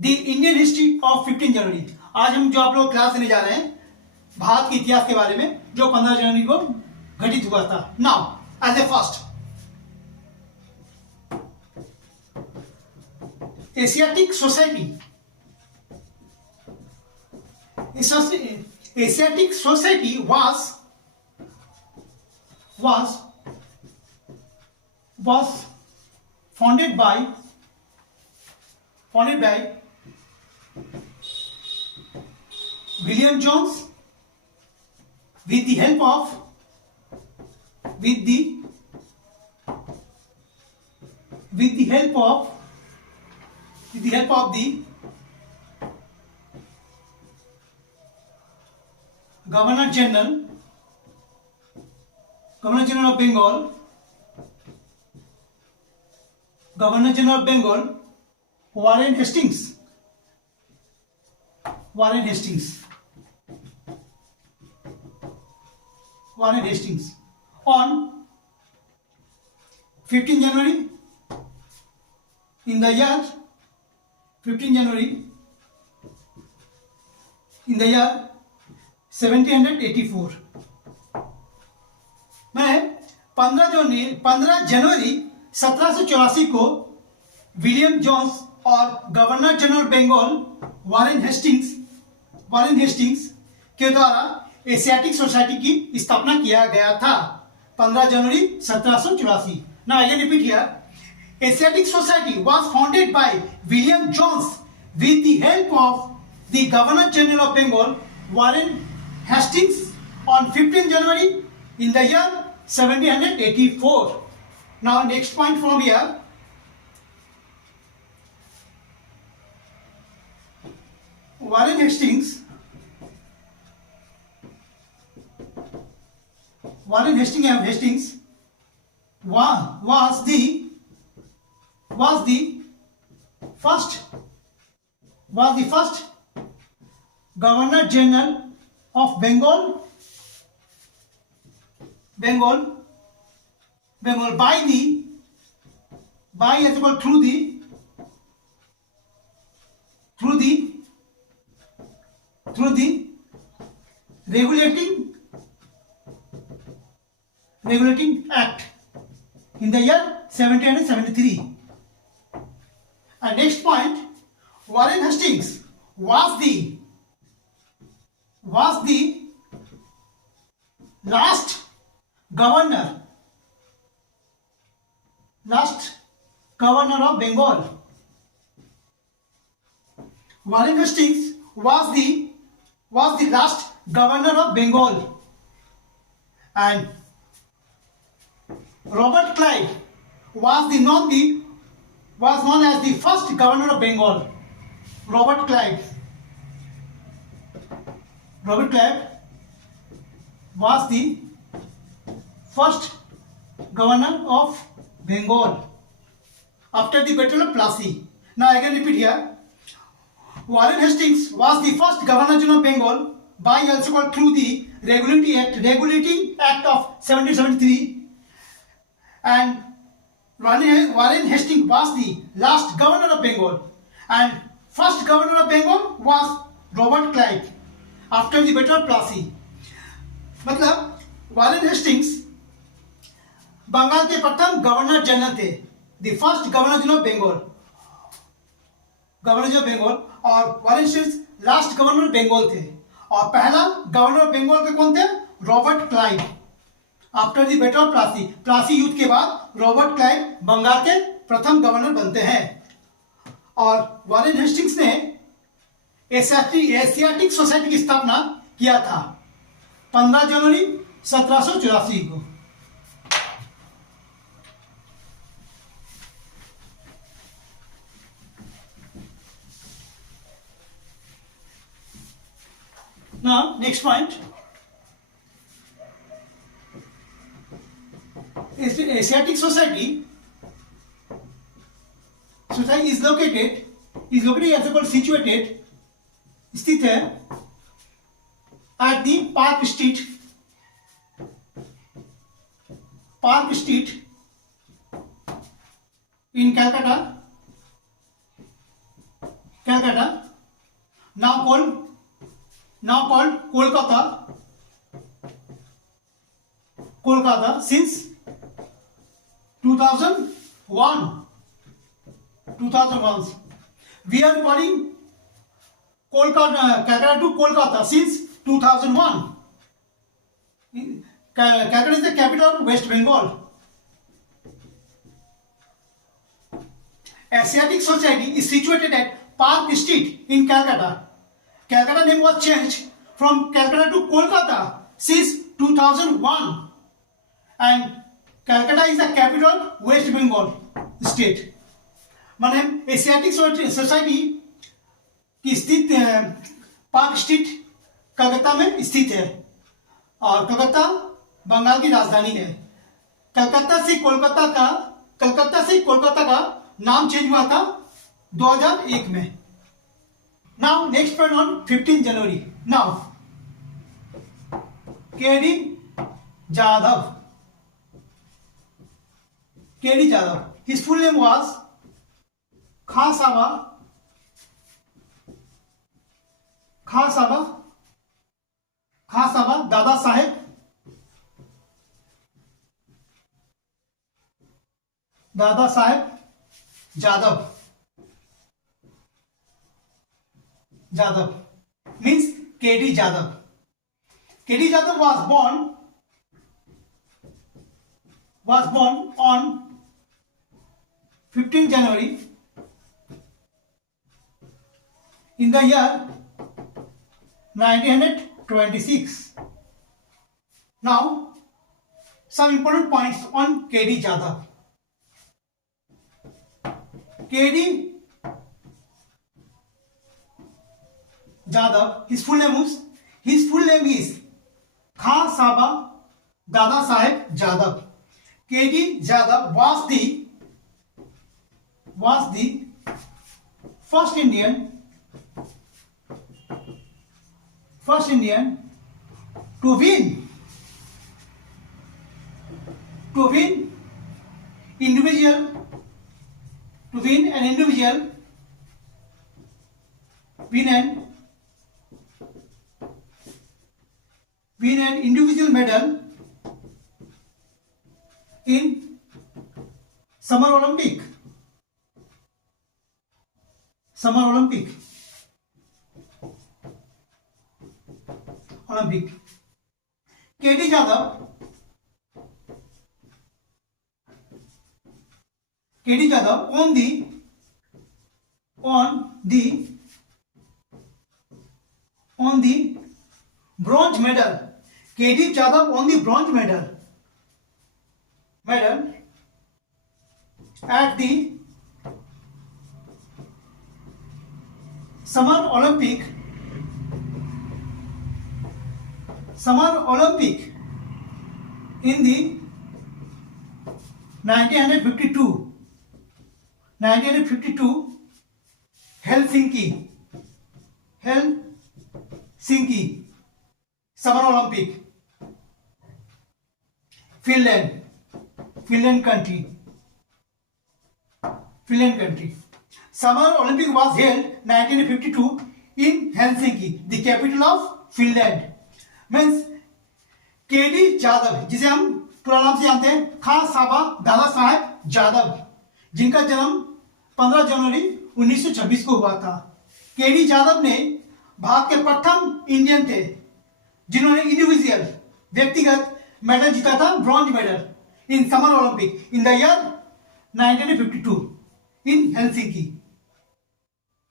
The Indian history of 15 जनवरी। आज हम जो आप लोग क्लास लेने जा रहे हैं भारत के इतिहास के बारे में जो 15 जनवरी को घटित हुआ था। Now as a first Asiatic Society. Asiatic society was founded by William Jones with the help of the Governor General of Bengal, Warren Hastings on 15 January in the year 1784 में 15 जनवरी 1784 को विलियम जोन्स और governor general Bengal Warren Hastings के द्वारा Asiatic society की स्थापना किया गया था 15 जनवरी 1784। Now again repeat here, Asiatic society was founded by William Jones with the help of the governor general of Bengal Warren Hastings on 15 January in the year 1784. Now next point from here. Warren Hastings was the first Governor General of Bengal through the regulating act in the year 1773. And next point, Warren Hastings was the last governor of Bengal. Warren Hastings was the last governor of Bengal, and Robert Clive was known as the first governor of Bengal. Robert Clive was the first governor of Bengal after the Battle of Plassey. Now again repeat here. Warren Hastings was the first Governor General of Bengal, by also called through the Regulating Act of 1773, and Warren Hastings was the last Governor of Bengal, and first Governor of Bengal was Robert Clive after the Battle of Plassey. मतलब Warren Hastings Bengal के प्रथम governor general थे, the first governor general of Bengal, और Warren Hastings last governor of Bengal थे, और पहला governor of Bengal के कौन थे? Robert Clive. After the battle of Plassey युद्ध के बाद रॉबर्ट क्लाइव बंगाल के प्रथम गवर्नर बनते हैं। और वारेन हेस्टिंग्स ने एशियाटिक सोसाइटी की स्थापना किया था 15 जनवरी 1784 को। Now next point, Asiatic society is located as a situated स्थित है at the Park Street in Calcutta Calcutta, now called Kolkata since 2001. We are calling Calcutta to Kolkata since 2001. Calcutta is the capital of West Bengal. Asiatic Society is situated at Park Street in Calcutta. Calcutta name was changed from Calcutta to Kolkata since 2001. And Calcutta is the capital of West Bengal state. माने Asiatic society की स्थित park street Calcutta में स्थित है और कलकत्ता बंगाल की राजधानी है। कलकत्ता से कोलकाता का नाम चेंज हुआ था 2001 में। Now next point on 15 January. Now KD Jadhav, his full name was Khashaba Dada Saheb Jadhav means KD Jadhav. KD Jadhav was born on 15 January in the year 1926. Now, some important points on KD Jadhav. KD Jadhav, his full name is Khan Saba Dada Saheb Jadhav. KD Jadhav was the first Indian to win an individual medal in Summer Olympic. KD Jadhav won the bronze medal. KD Jadhav won the bronze medal at the Summer Olympic in the 1952 Helsinki Summer Olympic, Finland country. Summer Olympic was held 1952 in Helsinki, the capital of Finland. Means KD Jadhav, जिसे हम पूरा नाम से जानते हैं खां साबा दादा साहेब जादव, जिनका जन्म 15 जनवरी 1926 को हुआ था। केडी जादव ने भारत के प्रथम इंडियन थे जिन्होंने इंडिविजुअल व्यक्तिगत मेडल जीता था, bronze medal in summer Olympic in the year 1952 in Helsinki.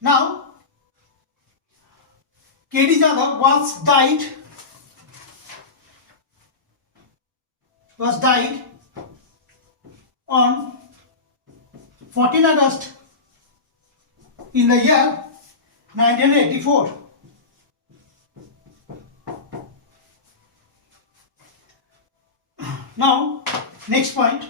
Now, KD Jadhav was died on 14 August in the year 1984. Now, next point.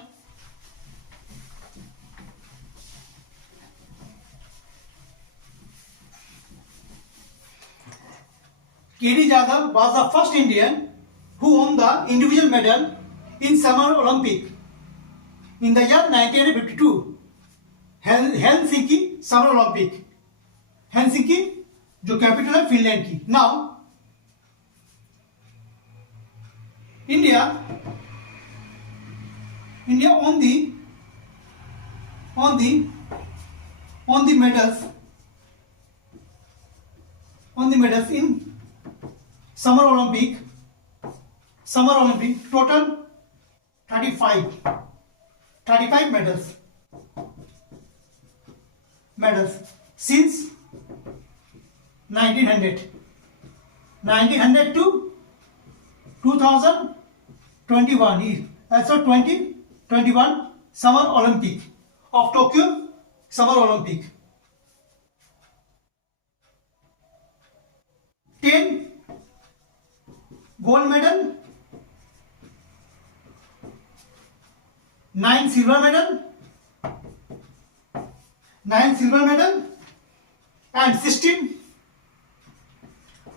KD Jadhav was the first Indian who won the individual medal in Summer Olympic in the year 1952, Helsinki Summer Olympic. Helsinki जो capital है Finland की। Now India on the medals in summer Olympic total 35 medals since 1900 to 2021 so 2021 summer Olympic of Tokyo summer Olympic 10 gold medal, 9 silver medal and 16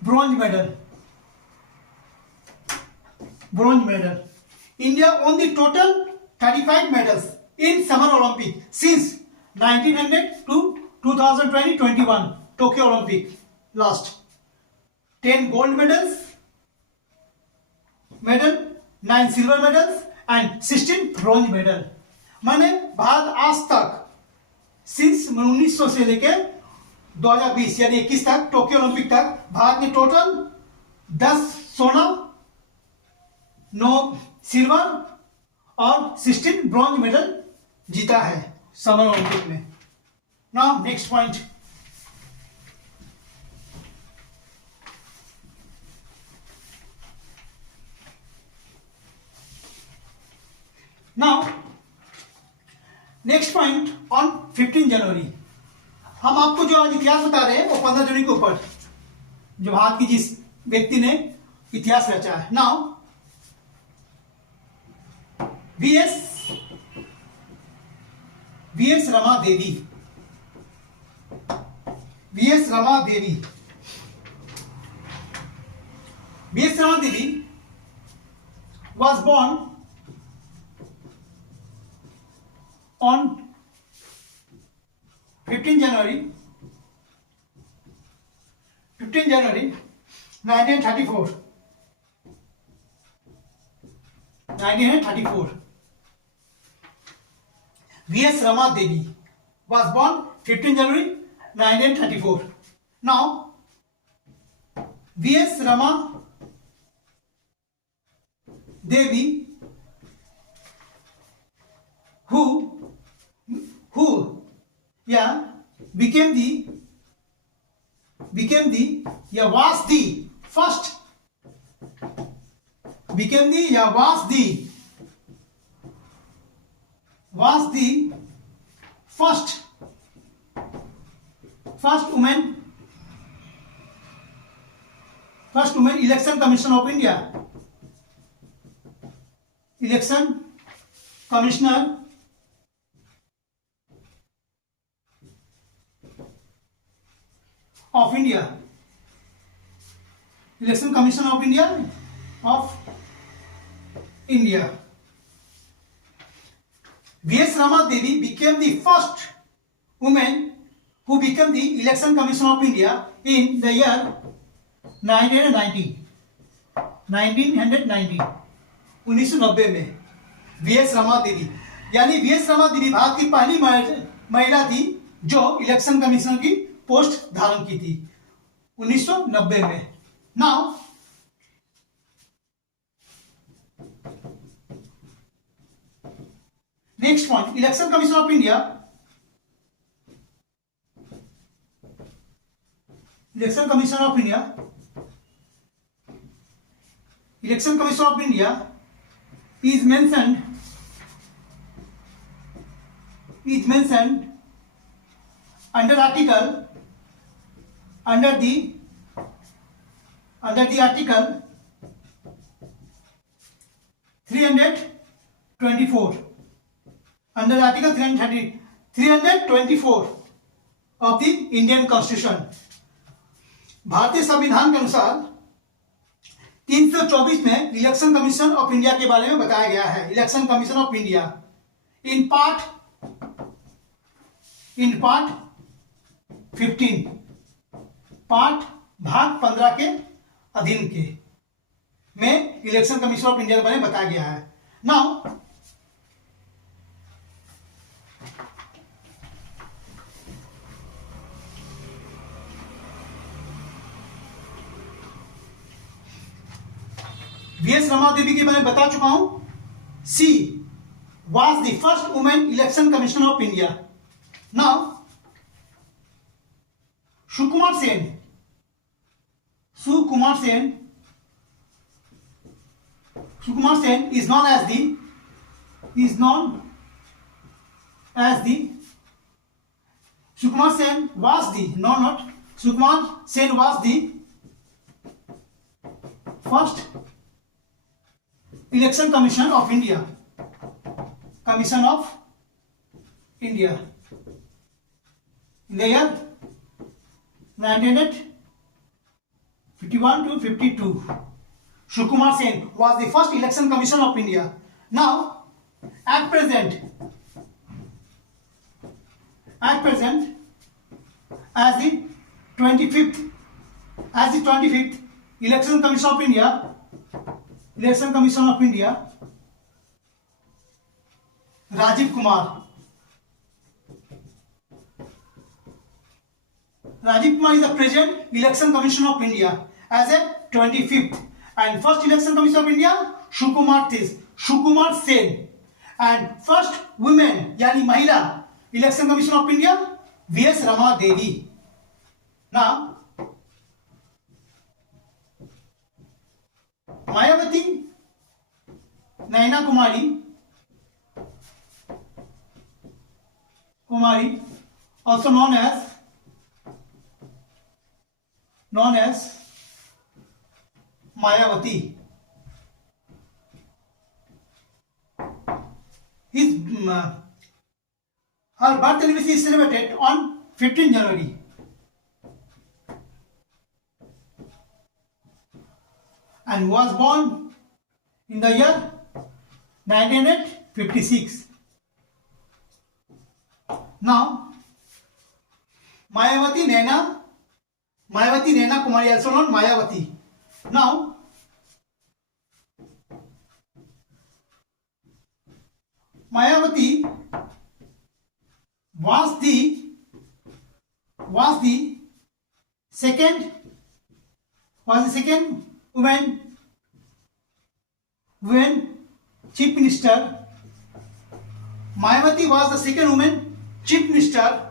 bronze medal. India won the total 35 medals in summer Olympic since 1900 to 2020-21 Tokyo Olympic last. 10 gold medals, 9 silver medals and 16 bronze medal. माने भारत आज तक since 1900 से लेकर 2020 यानी 21 तक Tokyo Olympic तक भारत ने total 10 सोना, 9 सिल्वर और 16 ब्रॉन्ज मेडल जीता है समर ओलंपिक में। Now next point, now next point on 15 जनवरी। हम आपको जो आज इतिहास बता रहे हैं वो 15 जनवरी के ऊपर जो भारत की जिस व्यक्ति ने इतिहास रचा है। Now VS Rama Devi was born on 15 January 1934. V.S. Rama Devi was born 15 January 1934. Now, V.S. Rama Devi, who was the first woman election commissioner of India. Election commissioner of India. Election Commission of India. V.S. Rama Devi became the first woman who became the Election Commission of India in the year 1990 में। V.S. Rama Devi यानी V.S. Rama Devi Bharat की पहली महिला थी जो election commissioner की post धारण की थी 1990 में। Now next point, election commission of India. Election commission of India is mentioned under the article 324 under article 324 of the Indian Constitution। भारतीय संविधान के अनुसार 324 में इलेक्शन कमीशन ऑफ इंडिया के बारे में बताया गया है। Election commission of India in part 15 part भाग 15 के अधीन के में इलेक्शन कमीशन ऑफ इंडिया के बारे में बताया गया है। नाउ वीएस रमा देवी के बारे में बता चुका हूं। सी was the first woman election commissioner of India. Now, Sukumar Sen is known as the Sukumar Sen was the first election commissioner of India. Commission of India in the year 1951 to 52. Sukumar Sen was the first election commissioner of India. Now, at present, as the 25th election commission of India, Rajiv Kumar is the present election commissioner of India as a 25th, and first election commissioner of India Sukumar Sen, and first women yani mahila election commissioner of India VS Rama Devi. Now Mayawati Naina Kumari, also known as Mayawati. Her birth anniversary is celebrated on 15 January. And was born in the year 1956. Now, Mayawati Naina Kumari, also known Mayawati. Now, Mayawati was the second woman chief minister. Mayawati was the second woman chief minister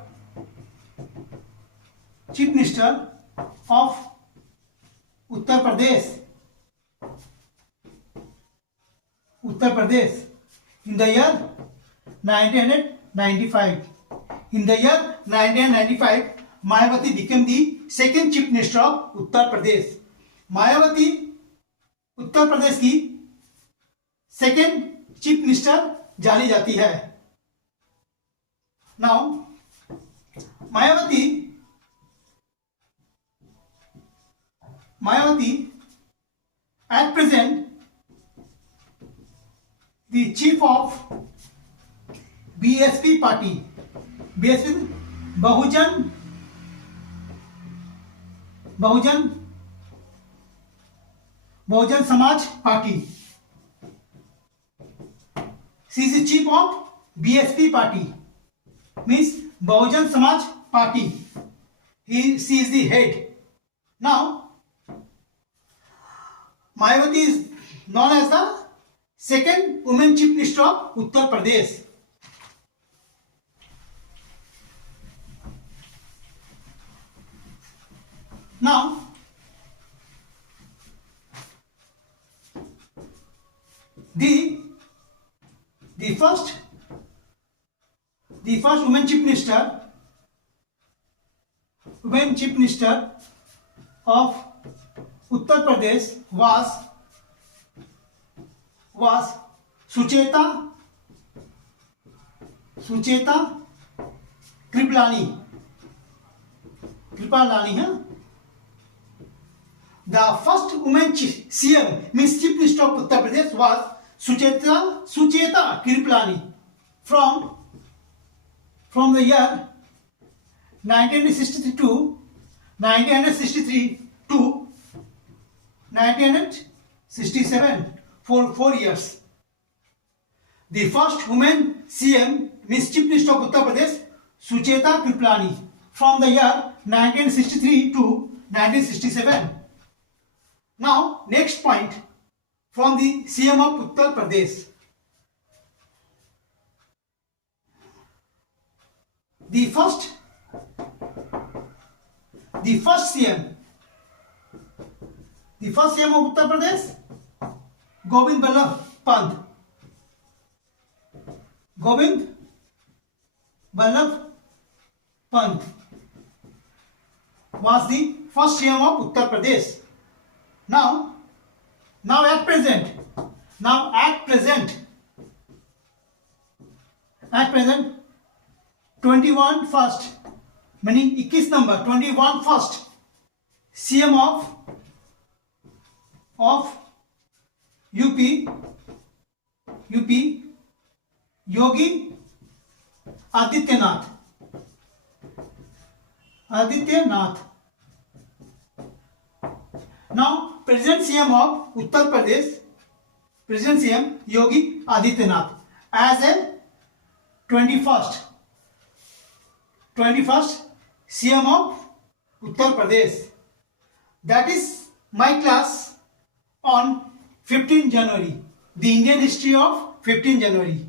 of Uttar Pradesh in the year 1995. In the year 1995, Mayawati became the second chief minister of Uttar Pradesh. Mayawati Uttar Pradesh की second chief minister जानी जाती है। Now Mayawati at present the chief of BSP party, BSP Bahujan Samaj party. She is the chief of BSP party, means Bahujan Samaj party. She is the head. Now, Mayawati is known as the second woman chief minister of Uttar Pradesh. Now, the first woman chief minister of Uttar Pradesh was Sucheta Kripalani. The first woman CM means chief minister of Uttar Pradesh was Sucheta Kripalani from the year 1963 to 1963 to 1967, for 4 years. The first woman CM, Miss Chief Minister of Uttar Pradesh, Sucheta Kripalani, from the year 1963 to 1967. Now, next point from the CM of Uttar Pradesh. The first CM of Uttar Pradesh, Govind Ballabh Pant. Govind Ballabh Pant was the first CM of Uttar Pradesh. Now at present, 21 first, meaning 21 number, 21 first CM of UP Yogi Adityanath. Now present CM of Uttar Pradesh, present CM Yogi Adityanath, as a 21st CM of Uttar Pradesh. That is my class on 15 January, the Indian history of 15 January.